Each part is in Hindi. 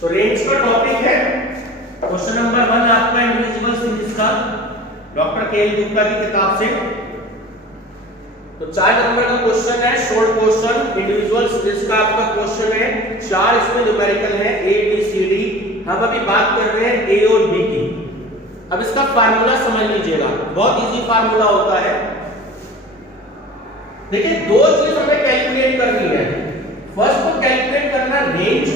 तो रेंज का टॉपिक है क्वेश्चन नंबर 1 आपका इंडिविजुअल सीरीज का डॉक्टर के एल गुप्ता की किताब से। तो 4 नंबर का क्वेश्चन है, शॉर्ट क्वेश्चन इंडिविजुअल सीरीज का आपका क्वेश्चन है। 4 इसमें न्यूमेरिकल है, ए बी सी डी। हम अभी बात कर रहे हैं ए और बी की। अब इसका फार्मूला समझ लीजिएगा, बहुत इजी फार्मूला होता है। देखिए दो चीज हमें कैलकुलेट करनी है। फर्स्ट तो कैलकुलेट करना रेंज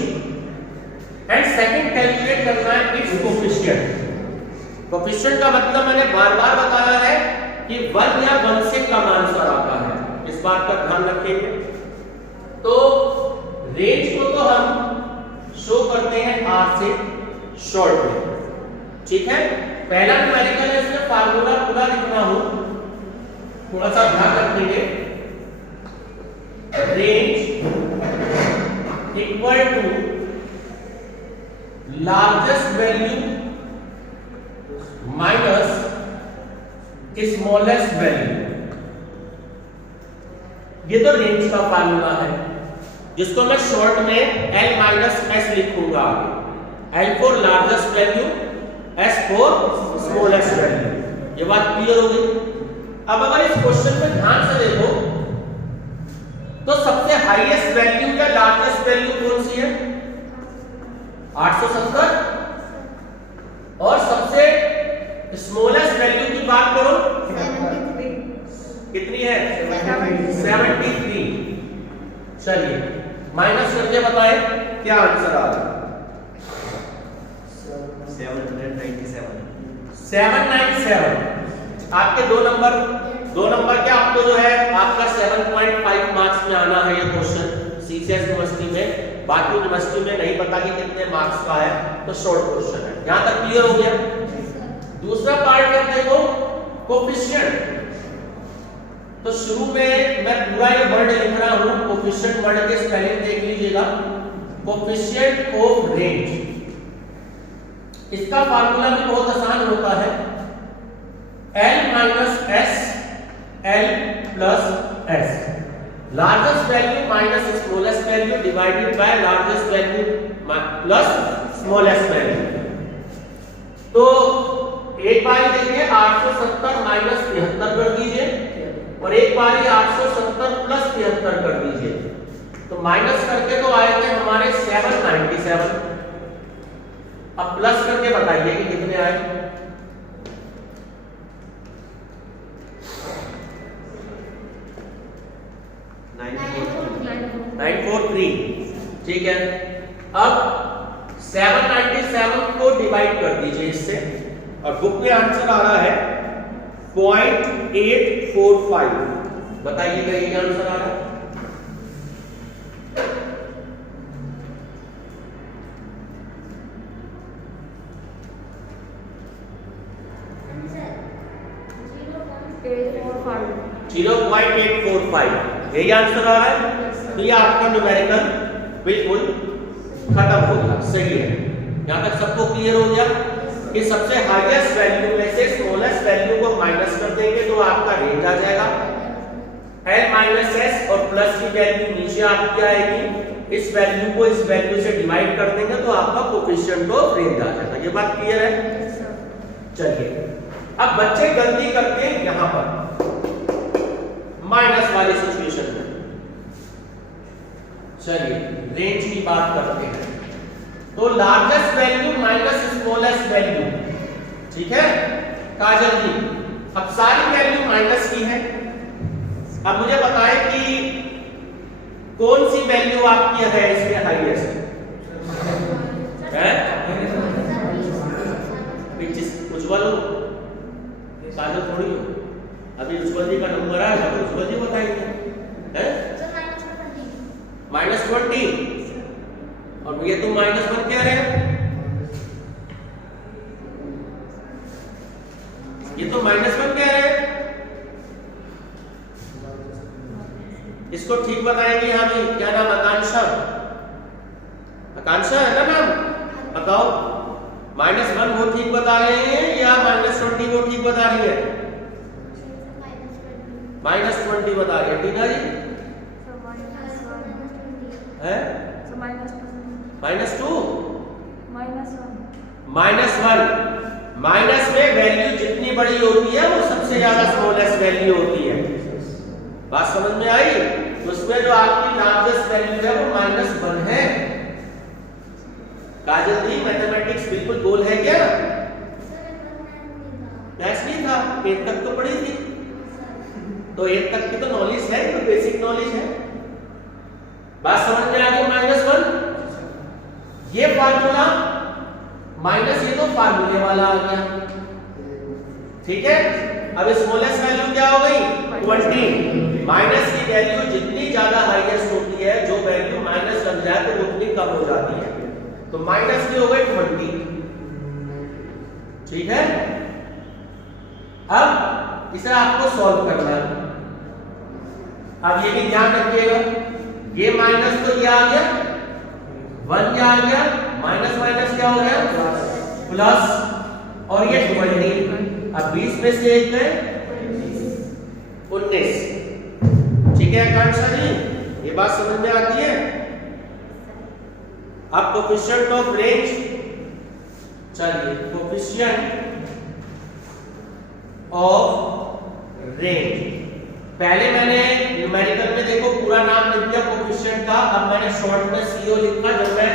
एंड सेकंड कैलकुलेट करना है इट्स कोफिशिएंट। कोफिशिएंट का मतलब मैंने बार बार बताया है कि 1 या 1 से कम आंसर आता है, इस बात का ध्यान रखेंगे। तो रेंज को तो हम शो करते हैं आर से शॉर्ट में, ठीक है। पहला न्यूमेरिकल है, इसमें फार्मूला पूरा लिखना हो, थोड़ा सा ध्यान रखेंगे। Range equal to largest value minus smallest value. ये तो रेंज का फार्मूला है, जिसको मैं शॉर्ट में L माइनस S लिखूंगा। L for largest value, S for smallest value. ये बात क्लियर होगी। अब अगर इस क्वेश्चन में ध्यान से देखो तो सबसे हाईएस्ट वैल्यू या लार्जेस्ट वैल्यू कौन सी है? 870। और सबसे स्मॉलेस्ट वैल्यू की बात करो, 73। कितनी है? 73। चलिए माइनस करके बताएं क्या आंसर आ रहा है? 797। आपके दो नंबर क्या आपको जो है आपका 7.5 मार्क्स में आना है ये क्वेश्चन सीसीएस यूनिवर्सिटी में। बाकी यूनिवर्सिटी में नहीं पता कि कितने मार्क्स का है, तो शॉर्ट क्वेश्चन है। यहां तक क्लियर हो गया। दूसरा पार्ट है, देखो कोफिशिएंट। तो शुरू में मैं पूरा ये वर्ड लिख रहा हूं, कोफिशिएंट वर्ड के स्पेलिंग देख लीजिएगा। कोफिशिएंट ऑफ रेंज, इसका फार्मूला भी बहुत आसान होता है, L minus S L plus S। Largest value minus smallest value divided by largest value plus smallest value. तो एक बार देखिए 870 माइनस 73 कर दीजिए और एक बार 870 प्लस 73 कर दीजिए। तो माइनस करके तो आए थे हमारे 797। अब प्लस करके बताइए कि कितने आए। 943, ठीक है। अब 797 को डिवाइड कर दीजिए इससे, और बुक में आंसर आ रहा है 0.845। बताइएगा ये आंसर आ रहा है। यही आंसर आ रहा है। तो ये आपका न्यूमेरिकल बिल्कुल खत्म हो गया, सही है। यहां तक सबको क्लियर हो गया कि सबसे हाईएस्ट वैल्यू में से स्मॉलेस्ट वैल्यू को माइनस कर देंगे तो आपका रेंज आ जाएगा। L माइनस S और प्लस की वैल्यू नीचे आपकी आएगी। इस वैल्यू को इस वैल्यू से डिवाइड कर देंगे तो आपका कोफिशिएंट ऑफ रेंज आ जाएगा। ये बात क्लियर है। चलिए अब बच्चे गलती करते हैं यहां पर माइनस वाली सिचुएशन में। चलिए रेंज की बात करते हैं। तो largest value minus smallest value, ठीक है। काजल जी अब सारी वैल्यू माइनस की है। अब मुझे बताएं कि कौन सी वैल्यू आपकी है इसमें हाईएस्ट है? उज्ज्वल काजल थोड़ी हो। अभी उज्ज्वल जी का नंबर आएगा तो उज्ज्वल जी बताएंगे हैं? -20 और ये तुम -1 कह रहे हैं। ये तो -1 कह रहे हैं। इसको ठीक बताएंगे यहाँ भी। क्या नाम? आकांक्षा। आकांक्षा है ना नाम? बताओ -1 वो ठीक बता रहे हैं या -20 वो ठीक बता रही है? -20 बता रही है। टीना जी है? -2 -1। माइनस में वैल्यू जितनी बड़ी होती है वो सबसे ज्यादा स्मॉलेस्ट वैल्यू होती है। बात समझ में आई? उसमें जो आपकी लार्जेस्ट वैल्यू है वो -1 है। काजल जी मैथमेटिक्स बिल्कुल गोल है क्या? मैथ्स नहीं था, 8 तक तो पढ़ी थी, तो 8 तक की तो नॉलेज है, तो बेसिक नॉलेज है। बात समझ में आ गई? -1 ये फार्मूला माइनस ये तो फार्मूले वाला आ गया, ठीक है। अब स्मॉलेस्ट वैल्यू क्या हो गई? 20। माइनस की वैल्यू जितनी ज्यादा हाईएस्ट होती है, जो वैल्यू माइनस लग जाए तो उतनी कम हो जाती है, तो माइनस की हो गई 20, ठीक है। अब इसे आपको सॉल्व करना है। अब ये भी ध्यान रखिएगा, ये माइनस तो ये आ गया, 1 क्या आ गया, माइनस माइनस क्या हो गया, प्लस, और ये 20। अब 20 में से 1 है 19, ठीक है आकांक्षा जी, ये बात समझ में आती है? अब कोएफिशिएंट ऑफ रेंज, चलिए कोएफिशिएंट ऑफ रेंज, पहले मैंने न्यूमेरिकल में देखो पूरा नाम लिख दिया कोएफिशिएंट का, अब मैंने शॉर्ट में CO लिखा। जब मैं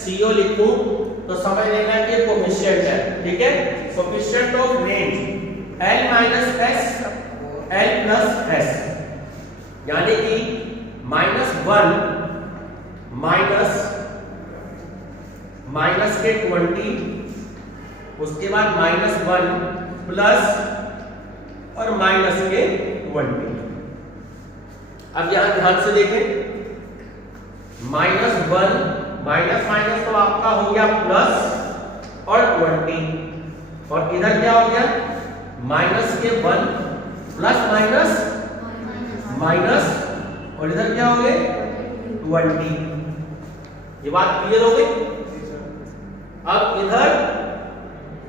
CO लिखूं तो समझ लेना कि ये कोएफिशिएंट है, ठीक है। Coefficient of range L - S L + S, यानी कि -1 माइनस के 20, उसके बाद -1 प्लस और माइनस के 20। अब यहां ध्यान से देखें, -1 माइनस माइनस तो आपका हो गया प्लस और 20, और इधर क्या हो गया, माइनस के 1 प्लस माइनस माइनस, और इधर क्या हो गए 20। ये बात क्लियर हो गई? अब इधर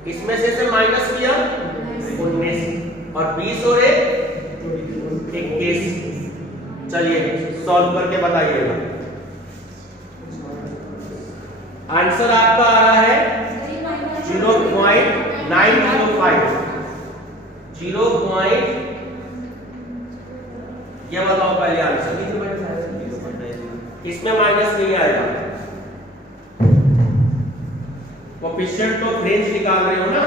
इसमें से माइनस किया 19 और 20 और 21। चलिए सॉल्व करके बताइएगा। आंसर आपका आ रहा है 0.905। 0. ये बताओ पहले आंसर, इसमें माइनस नहीं आएगा, कोएफिशिएंट ऑफ रेंज निकाल रहे हो ना,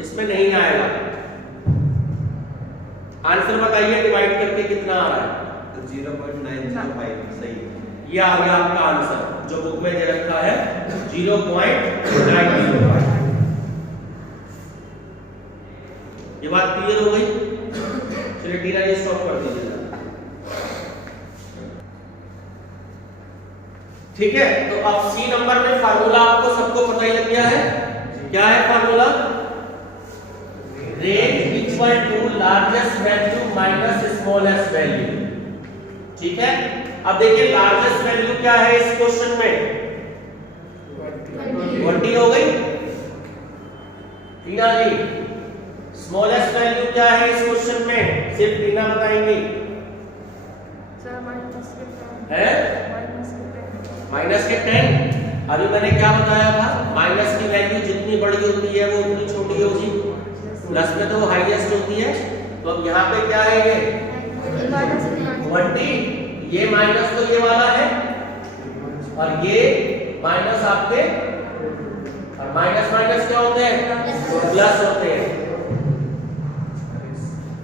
इसमें नहीं आएगा। आंसर बताइए डिवाइड करके कितना आ रहा है? 0.905, सही। ये आ गया आपका आंसर जो बुक में दे रखा है 0.905। ये बात क्लियर हो गई? चलिए टीना जी स्टॉप कर दीजिए, ठीक है। तो अब सी नंबर में फार्मूला आपको सबको पता ही लग गया है। क्या है formula? Range equal to largest value minus smallest value, ठीक है। अब देखिए लार्जेस्ट वैल्यू क्या है इस क्वेश्चन में, 20 हो गई टीना जी। स्मॉलेस्ट वैल्यू क्या है इस क्वेश्चन में, सिर्फ टीना बताएंगी। है माइनस के 10। अभी मैंने क्या बताया था, माइनस की वैल्यू जितनी बड़ी होती है वो उतनी छोटी होगी, प्लस में तो हाईएस्ट होती है। तो अब यहाँ पे क्या है, ये 20, ये माइनस तो ये वाला है, और ये माइनस आपके, और माइनस माइनस क्या होते हैं, प्लस होते हैं।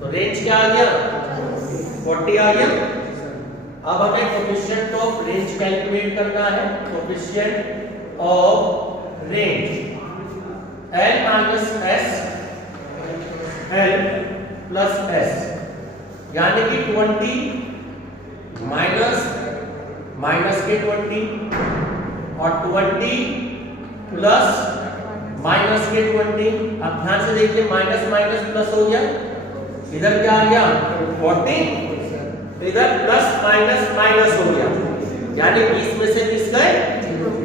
तो रेंज क्या आ गया, 40 आ गया। अब हमें कोएफिशिएंट ऑफ रेंज कैलकुलेट करना है। Coefficient of range L - S L + S, यानी कि 20 माइनस के 20 और 20 प्लस माइनस के 20। अब ध्यान से देखिए, माइनस माइनस प्लस हो गया, इधर क्या आ गया 40, इधर प्लस माइनस माइनस हो गया, यानी 20 में से 20 गए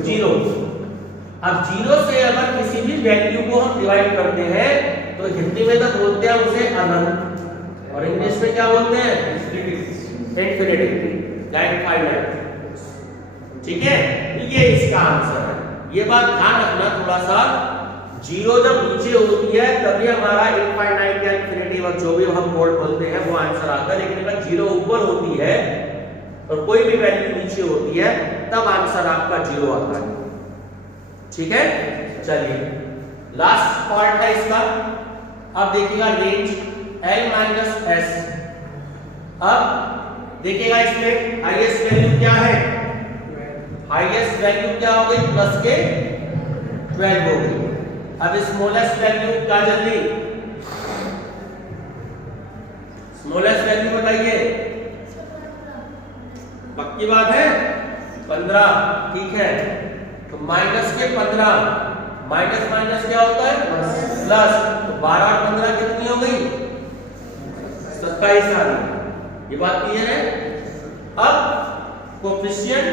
0। अब 0 से अगर किसी भी वैल्यू को हम डिवाइड करते हैं तो हिंदी में तो बोलते हैं उसे अनंत, और इंग्लिश में क्या बोलते हैं, इनफिनिटी या इनफाइनाइट, ठीक है। ये इसका आंसर है। ये बात ध्यान रखना थोड़ा सा, जीरो जब नीचे होती है तभी हमारा इनफाइनाइट या इन्फिनिटी और जो भी हम कोड बोलते हैं वो आंसर आता है, लेकिन अगर जीरो ऊपर होती है और कोई भी वैल्यू नीचे होती है तब आंसर आपका जीरो आता है। ठीक है, चलिए लास्ट पार्ट है इसका। अब देखिएगा रेंज L माइनस एस। अब देखिएगा इसमें हाईएस्ट वैल्यू क्या है, हाईएस्ट वैल्यू क्या हो गई, प्लस के 12 हो गई। अब स्मॉलेस्ट वैल्यू क्या जल्दी, स्मॉलेस्ट वैल्यू बताइए, पक्की बात है 15, ठीक है। तो माइनस के 15, माइनस माइनस क्या होता है प्लस, तो 12 और 15 कितनी हो गई 27 आ गई। ये बात क्लियर है। अब coefficient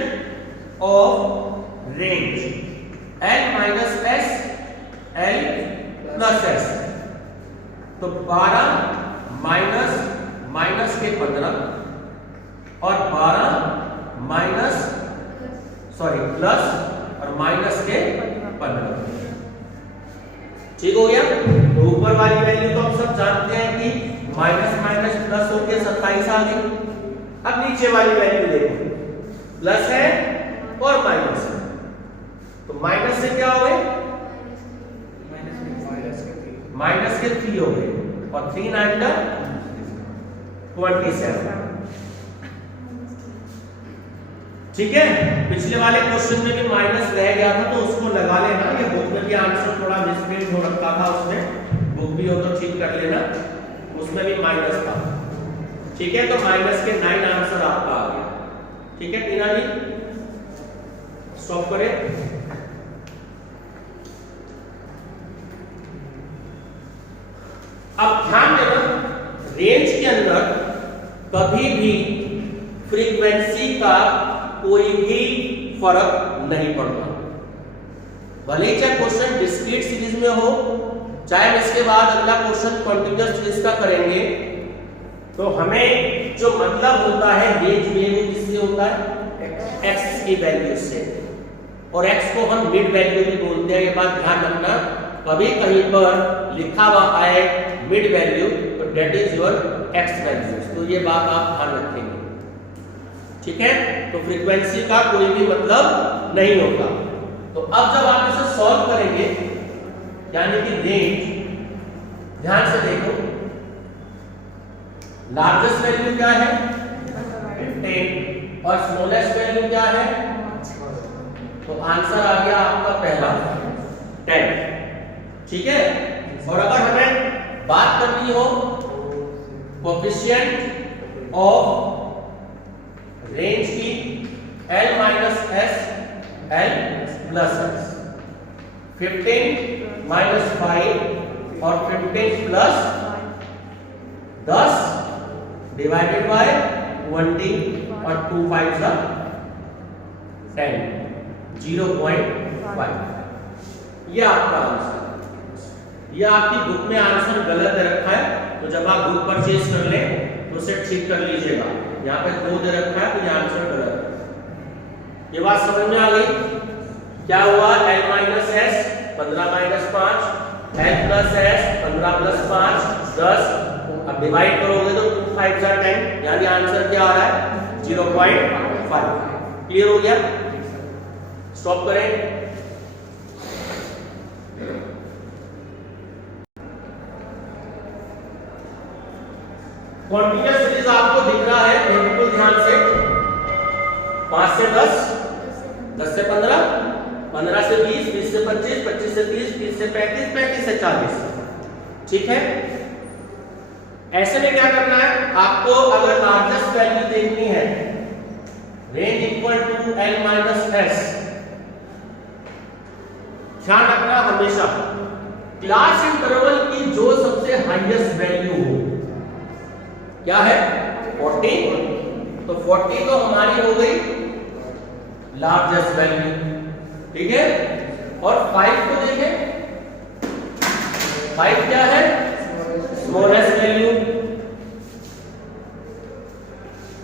of range L minus S L plus S, तो 12 माइनस माइनस के 15 और 12 माइनस प्लस और माइनस के 15, ठीक हो गया। तो ऊपर वाली वैल्यू तो हम सब जानते हैं कि माइनस माइनस प्लस होके 27 आ गई। अब नीचे वाली वैल्यू देखो, प्लस है और माइनस है, तो माइनस से क्या हो गए, माइनस के 3 हो गए और 3 9 27, ठीक है। पिछले वाले क्वेश्चन में भी माइनस रह गया था तो उसको लगा लेना, ये बुक में भी आंसर थोड़ा मिसप्रिंट हो रखा था, उसमें बुक भी हो तो ठीक कर लेना, उसमें भी माइनस था, ठीक है। तो माइनस के 9 आंसर आपका आ गया, ठीक है। टीना जी स्टॉप करें। अब ध्यान देना, रेंज के अंदर कभी भी फ्रीक्वेंसी का कोई भी फर्क नहीं पड़ता, भले ही चाहे क्वेश्चन डिस्क्रीट सीरीज में हो, चाहे हम इसके बाद अगला क्वेश्चन कॉन्टिन्यूअस सीरीज का करेंगे, तो हमें जो मतलब होता है रेंज में वो किससे होता है, x की वैल्यू से, और x को हम मिड वैल्यू भी बोलते हैं। ये बात ध्यान रखना, कभी कहीं पर लिखा हुआ आए मिड वैल्यू तो that is your x value, तो ये बात आप ध्यान रखेंगे, ठीक है। तो फ्रीक्वेंसी का कोई भी मतलब नहीं होता। तो अब जब आप इसे सॉल्व करेंगे, यानी कि रेंज, ध्यान से देखो, लार्जेस्ट वैल्यू क्या है 10 और स्मॉलेस्ट वैल्यू क्या है, तो आंसर आ गया आपका पहला 10, ठीक है। और अगर हमें बात करनी हो कोफिशिएंट ऑफ रेंज की, L minus S L plus S, 15 minus 5 और 15 प्लस 10 डिवाइडेड बाय 20 और 2 5 जा 10, 0.5, ये आपका आंसर। ये आपकी बुक में आंसर गलत दे रखा है, तो जब आप बुक परचेज कर ले तो उसे ठीक कर लीजिएगा, यहाँ पे 2 दे रखा है तो ये आंसर गलत है। ये बात समझ में आ गई, क्या हुआ, L minus S 15 minus 5, L plus S 15 plus 5 10, अब डिवाइड करोगे तो 2 5 जा 10, यानी आंसर क्या आ रहा है 0.5। क्लियर हो गया, स्टॉप करें। कॉन्टिन्यूअस सीरीज आपको दिख रहा है, बिल्कुल ध्यान से, 5 से 10, 10 से 15, 15 से 20, 20 से 25, 25 से 30, 30 से 35, 35 से 40, ठीक है। ऐसे में क्या करना है आपको, अगर लार्जेस्ट वैल्यू देखनी है, range equal to L minus S, ध्यान रखना हमेशा क्लास इंटरवल की जो सबसे हाईएस्ट वैल्यू हो, क्या है 40, तो 40 तो हमारी हो गई लार्जेस्ट वैल्यू, ठीक है। और 5 को देखें, 5 क्या है स्मॉलेस्ट वैल्यू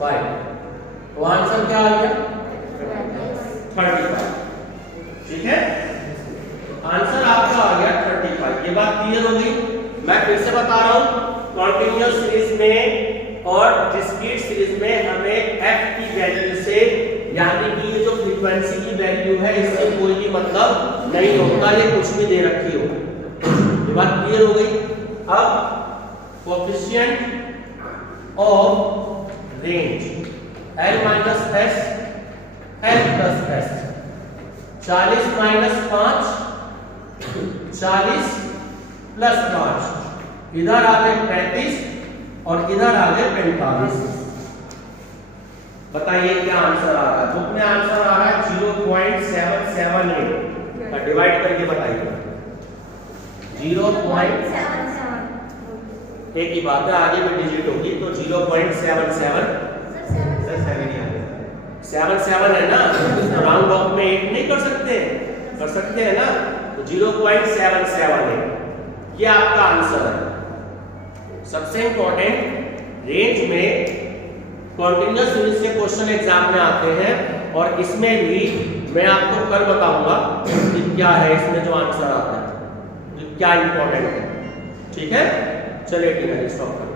5, तो आंसर क्या आ गया 35, ठीक है। क्लियर हो गई? मैं फिर से बता रहा हूं, कॉन्टिन्यूअस सीरीज में और डिस्क्रीट सीरीज में हमें f की वैल्यू से, यानी कि ये जो फ्रीक्वेंसी की वैल्यू है इससे कोई भी मतलब नहीं होता, ये कुछ भी दे रखी हो। ये बात क्लियर हो गई? अब coefficient of range L minus S L plus S, 40 minus 5 40 plus 5, इधर आ गए 35 और इधर आ गए 45। बताइए क्या आंसर आ रहा है? बुक में आंसर आ रहा है 0.778, डिवाइड करके बताइए। 0.7, एक ही बात है, आगे में डिजिट होगी तो 0.77, सर 7 ही आ गया। 77 है ना, राउंड ऑफ में 8 नहीं कर सकते? कर सकते हैं ना, तो 0.778 ये आपका आंसर है। सबसे इंपॉर्टेंट, रेंज में कॉन्टिन्यूअस सीरीज के क्वेश्चन एग्जाम में आते हैं और इसमें भी मैं आपको कर बताऊंगा कि क्या है इसमें जो आंसर आता है, क्या इंपॉर्टेंट है। ठीक है, चलिए ठीक है, स्टॉप।